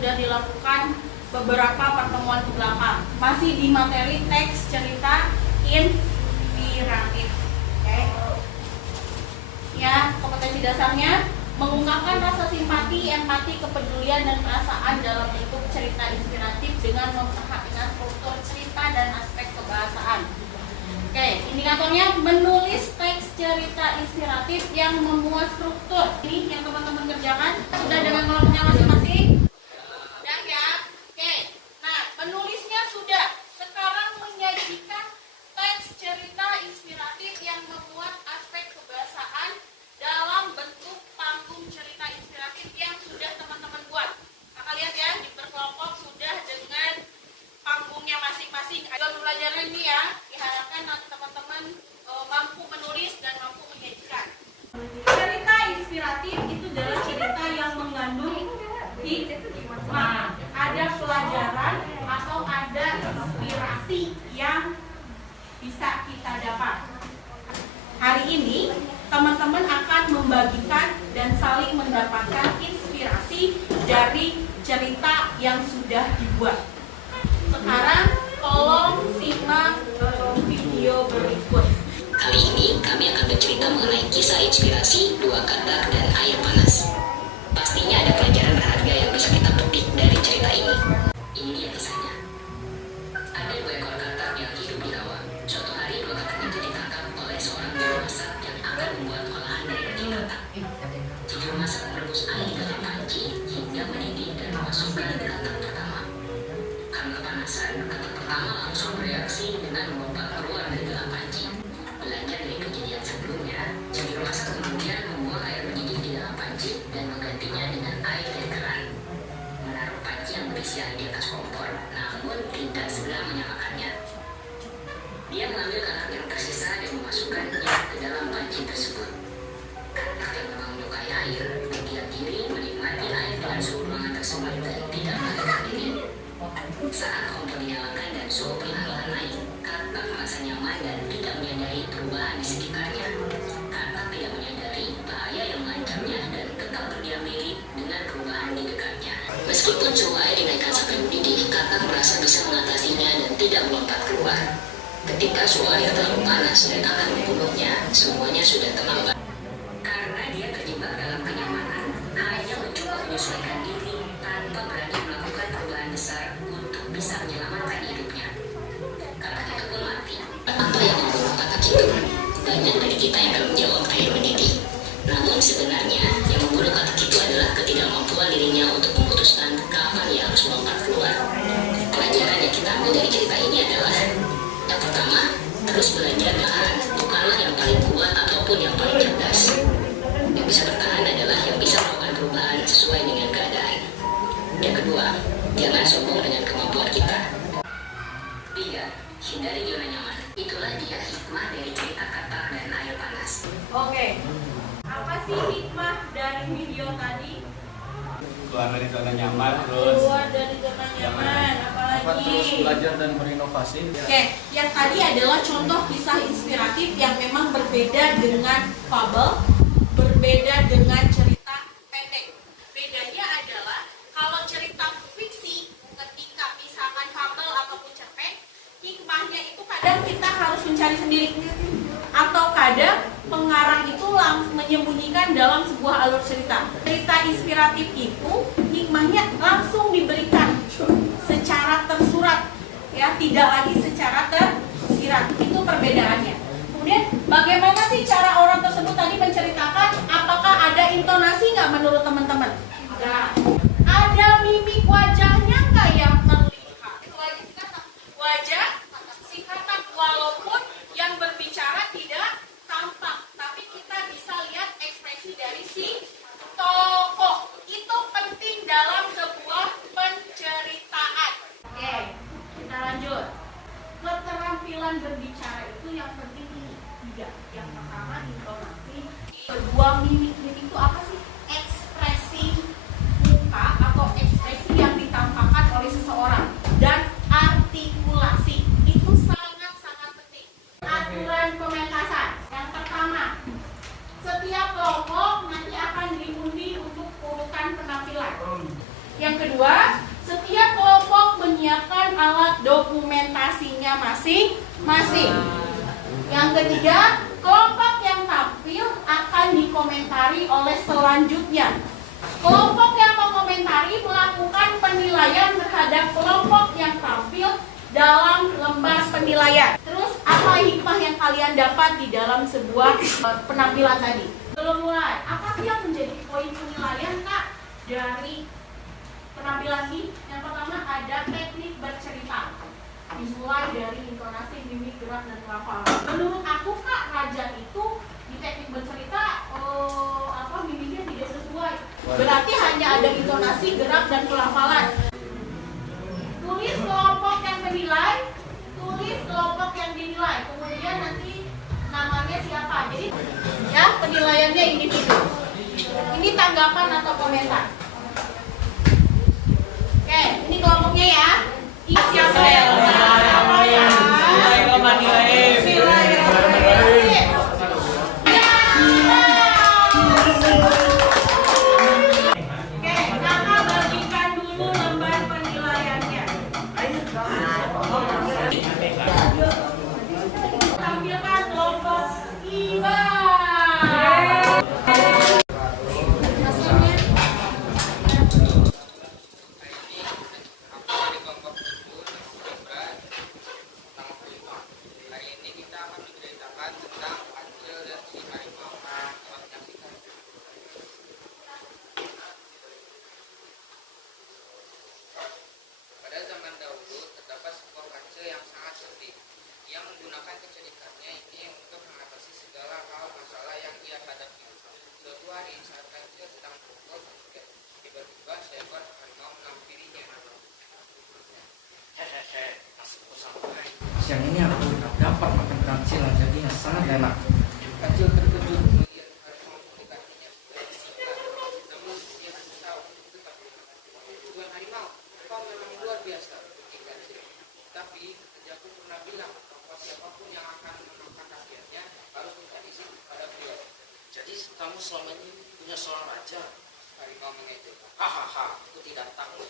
sudah dilakukan beberapa pertemuan ke belakang. Masih di materi teks cerita inspiratif. Oke. Ya, kompetensi dasarnya mengungkapkan rasa simpati, empati, kepedulian, dan perasaan dalam bentuk cerita inspiratif dengan memperhatikan struktur cerita dan aspek kebahasaan. Oke, indikatornya menulis teks cerita inspiratif yang memuat struktur. Ini yang teman-teman kerjakan sudah dengan kelompoknya masing-masing. Sudah ya? Oke. Nah, menulisnya sudah. Sekarang menyajikan teks cerita inspiratif yang memuat aspek kebahasaan dalam bentuk panggung cerita inspiratif yang sudah teman-teman buat. Kakak lihat ya, di berkelompok sudah dengan panggungnya masing-masing. Ayo belajar ini ya, diharapkan nanti teman-teman mampu menulis dan mampu menyajikan. Cerita inspiratif itu adalah cerita yang mengandung hikmah, ada pelajaran atau ada inspirasi yang bisa kita dapat. Hari ini teman-teman akan membagikan dan saling mendapatkan inspirasi dari cerita yang sudah dibuat. Sekarang tolong simak video berikut. Kali ini kami akan bercerita mengenai kisah inspirasi dua katak dan air panas. Pastinya ada pelajaran berharga yang bisa kita petik dari cerita ini. Ini dia kisahnya. Ada dua ekor katak yang hidup di rawa. Suatu hari dua katak itu ditangkap oleh seorang juru masak yang akan membuat olahan dari daging katak. Juru masak merebus air dengan panci hingga mendidih dan memasukkan katak pertama. Karena kepanasan, katak pertama langsung bereaksi dengan melompat keluar dari dalam panci. Belajar dari kejadian sebelumnya, juru masak kemudian membuang air mendidih di dalam panci dan menggantinya dengan air dari keran. Menaruh panci yang berisi air di atas kompor, namun tidak segera menyalakannya. Dia mengambil katak yang tersisa dan memasukkannya ke dalam panci tersebut. Katak yang memang menyukai air, berdiam diri menikmati air dengan suhu ruangan tersebut dan tidak mengatakan dingin. Saat kompor dinyalakan dan suhu perlahan naik, katak merasa nyaman dan tidak menyadari perubahan di sekitarnya. Katak tidak menyadari bahaya yang mengancamnya dan tetap berdiam diri dengan perubahan di dekatnya. Meskipun suhu air dinaikkan sampai mendidih, katak merasa bisa mengatasinya dan tidak melompat keluar. Ketika suhu air terlalu panas dan akan membunuhnya, semuanya sudah terlambat. Karena dia terjebak dalam kenyamanan, hanya mencoba menyesuaikan diri tanpa berani melakukan perubahan besar untuk bisa menyelamatkan hidupnya. Katak itu pun mati. Apa yang membunuh katak itu? Banyak dari kita yang akan menjawab air mendidih. Namun sebenarnya yang membunuh katak itu adalah ketidakmampuan dirinya untuk memutuskan kapan ia harus melompat keluar. Pelajaran yang kita ambil dari cerita ini adalah: yang pertama, terus belajar bertahan bukanlah yang paling kuat ataupun yang paling cerdas. Yang bisa bertahan adalah yang bisa melakukan perubahan sesuai dengan keadaan. Yang kedua, jangan sombong dengan kemampuan kita. 3. Hindari zona nyaman. Itulah dia hikmah dari cerita katak dan air panas. Oke. Apa sih hikmah dari video tadi? Keluar dari zona nyaman, terus Keluar dari zona nyaman, apalagi? terus belajar dan berinovasi. Oke, yang tadi adalah contoh kisah inspiratif yang memang berbeda dengan fabel, berbeda dengan cerita pendek. Bedanya adalah kalau cerita fiksi, ketika misalkan fabel ataupun cerpen, hikmahnya itu kadang kita harus mencari sendiri, atau kadang pengarang itu langsung menyembunyikan dalam sebuah alur cerita. Cerita inspiratif itu hikmahnya langsung diberikan secara tersurat, ya, tidak lagi secara tersirat. Itu perbedaannya. Kemudian bagaimana sih cara orang tersebut tadi menceritakan? Apakah ada intonasi nggak menurut teman-teman? Enggak. Ada mimik wajahnya nggak yang terlihat? Itu lagi kata wajah singkatan, walaupun yang berbicara tidak tampak, tapi kita bisa lihat ekspresi dari si tokoh. Itu penting dalam sebuah penceritaan. Oke, kita lanjut. Keterampilan berbicara itu yang penting ini 3. Yang pertama intonasi, kedua mimik. Mimik itu apa sih? Ekspresi muka atau ekspresi yang ditampakkan oleh seseorang, dan artikulasi itu sangat-sangat penting. Aturan pementasan yang pertama, setiap kelompok nanti akan diundi untuk urutan penampilan. Yang kedua, menyiapkan alat dokumentasinya masing-masing. Yang ketiga, kelompok yang tampil akan dikomentari oleh selanjutnya. Kelompok yang mengomentari melakukan penilaian terhadap kelompok yang tampil dalam lembar penilaian. Terus apa hikmah yang kalian dapat di dalam sebuah penampilan tadi? Belum mulai, apa sih yang menjadi poin penilaian Kak dari penampilan ini? Yang pertama ada teknik bercerita. Dimulai dari intonasi, mimik, gerak, dan pelafalan. Menurut aku Kak, Raja itu di teknik bercerita mimiknya tidak sesuai. Berarti hanya ada intonasi, gerak, dan pelafalan. Tulis kelompok yang menilai, tulis kelompok yang dinilai. Kemudian nanti namanya siapa. Jadi ya penilaiannya individu. Ini tanggapan atau komentar. Oke, ini kelompoknya ya. Siapa yang tampilkan kelompok IBA. Pada zaman dahulu terdapat sebuah kancil yang sangat sedih. Ia menggunakan kecerdikannya ini untuk mengatasi segala hal masalah yang ia hadapi. Suatu hari saat kancil sedang berkumpul, tiba-tiba seekor harimau menghampirinya. Hehehe, maksudku sampai. Siang ini aku dapat makan kancil yang jadinya sangat enak. Kancil terkejut melihat harimau mendekatinya sudah disita. Namun dia berusaha untuk tetap bertahan. Tuan harimau, kau memang luar biasa, pikir kancil. Tapi Rajaku pernah bilang bahwa siapapun yang akan memakan rakyatnya harus minta izin kepada beliau. Jadi kamu selama ini punya seorang raja? Harimau mengejek. Hahaha, aku tidak takut.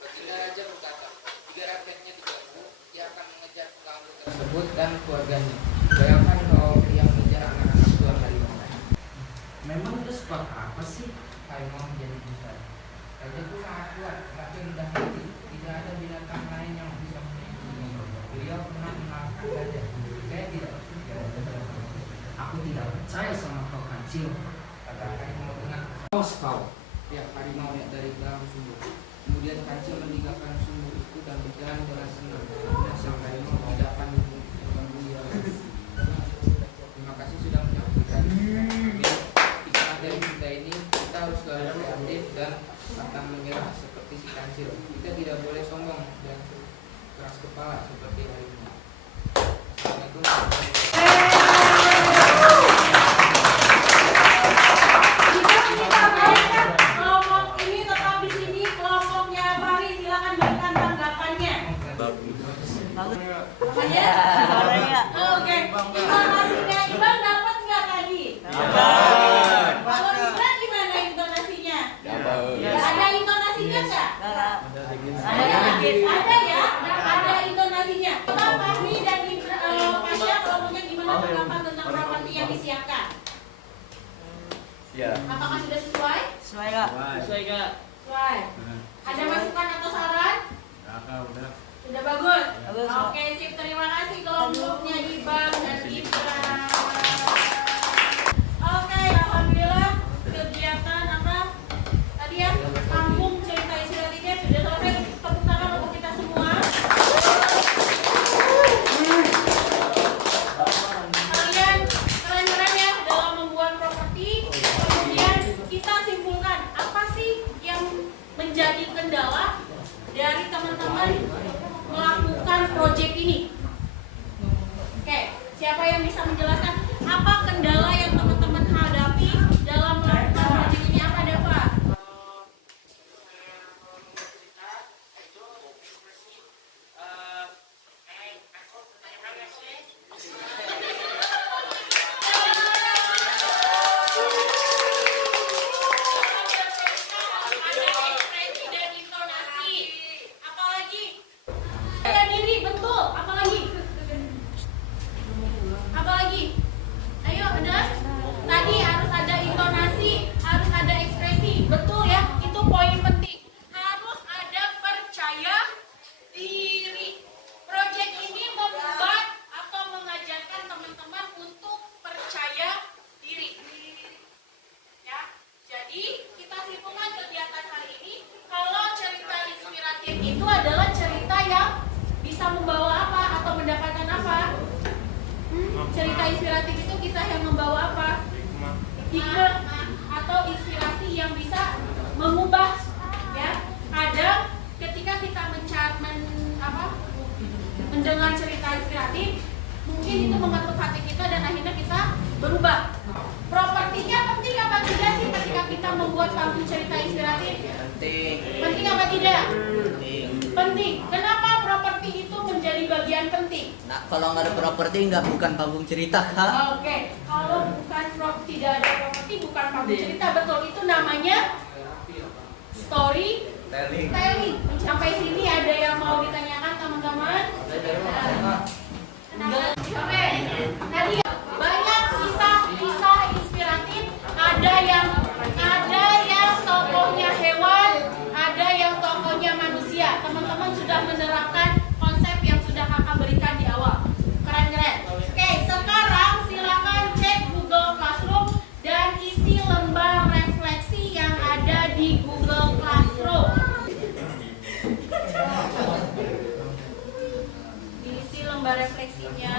Baginda Raja berkata, jika rakyatnya diganggu, dia akan mengejar pengganggu tersebut dan keluarganya. Bayangkan kalau dia mengejar anak-anak tuan harimau. Memang itu sebab apa sih? Harimau menjadi besar. Rajaku sangat kuat, tapi rendah hati. Tidak ada binatang lain yang bisa mengikuti. Beliau pernah mengalahkan gajah. Saya tidak percaya. Aku tidak percaya sama kau kancil. Kata harimau dengan Awas kau. pihak harimau yang dari dalam sumur. Kemudian kancil meninggalkan sumur itu dan berjalan dengan senang. Dan sang harimau tidak akan mengganggu dia lagi. Terima kasih sudah menyaksikan. Hikmah dari kita ini, kita harus selalu kreatif dan pantang menyerah seperti si kancil. Kita tidak boleh sombong dan keras kepala seperti harimau. Assalamualaikum warahmatullahi Kelompok ini tetap di sini, kelompoknya Fahri silakan berikan tanggapannya. Tanggapannya? Oke. Intonasinya Ibang dapat nggak tadi? Dapat. Kalau Ibang gimana intonasinya? Dapat. Ada intonasinya nggak? Ada ya? Ada intonasinya. Coba Fahmi dan Pasya kelompoknya gimana tanggapan tentang properti yang disiapkan? Ya. Apakah sudah sesuai? Sesuai. Sesuai. Ada masukan atau saran? Udah. Sudah bagus? Oke, sip. Terima kasih kelompoknya Ibang dan Ibra. Oke, alhamdulillah kegiatan apa tadi ya? Kampung cerita inspiratifnya sudah selesai. Tepuk tangan untuk kita semua. Kalian keren-keren ya dalam membuat properti. Kemudian kita simpulkan apa sih yang menjadi kendala dari teman-teman melakukan proyek ini. Oke, siapa yang bisa menjelaskan apa kendala yang teman-teman hadapi dalam melakukan proyek ini? Apa Dava? Ada ekspresi dan intonasi. Apalagi Cerita inspiratif itu kisah yang membawa apa? Hikmah atau inspirasi yang bisa mengubah, ya. Ada ketika kita mendengar cerita inspiratif, mungkin itu mengetuk hati kita dan akhirnya kita berubah. Propertinya penting apa tidak sih ketika kita membuat panggung cerita inspiratif? Penting apa tidak? Penting. Kenapa properti itu menjadi bagian penting? Nah, kalau nggak ada properti bukan panggung cerita, Kak. Oke, kalau tidak ada properti bukan panggung cerita, betul, itu namanya storytelling. Sampai sini ada yang mau ditanyakan teman-teman? Oke, tadi banyak kisah inspiratif. Ada yang tokohnya hewan, ada yang tokohnya manusia. Teman-teman sudah menerapkan konsep yang sudah kakak berikan di awal. Keren-keren. Oke, sekarang silakan cek Google Classroom dan isi lembar refleksi yang ada di Google Classroom. Isi lembar refleksinya.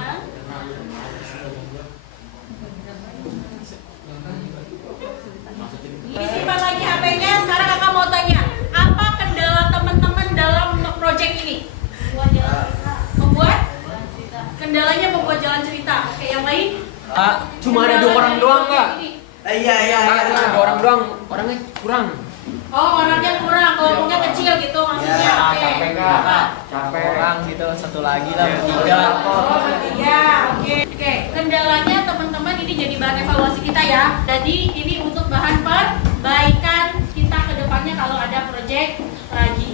Disimpan lagi HP-nya. Sekarang kakak mau tanya, apa kendala teman-teman dalam project ini? Kendalanya membuat jalan cerita. Oke, yang lain? Cuma ada 2 orang doang, Kak. Iya. Ada 2 orang doang, orangnya kurang. Oh, orangnya kurang, kelompoknya kecil gitu maksudnya. Oke. Capek, Kak. Capek orang gitu, satu lagi lah, 3. Oh, iya, oke. Oke, kendalanya teman-teman ini jadi bahan evaluasi kita ya. Jadi ini untuk bahan perbaikan kita ke depannya kalau ada project lagi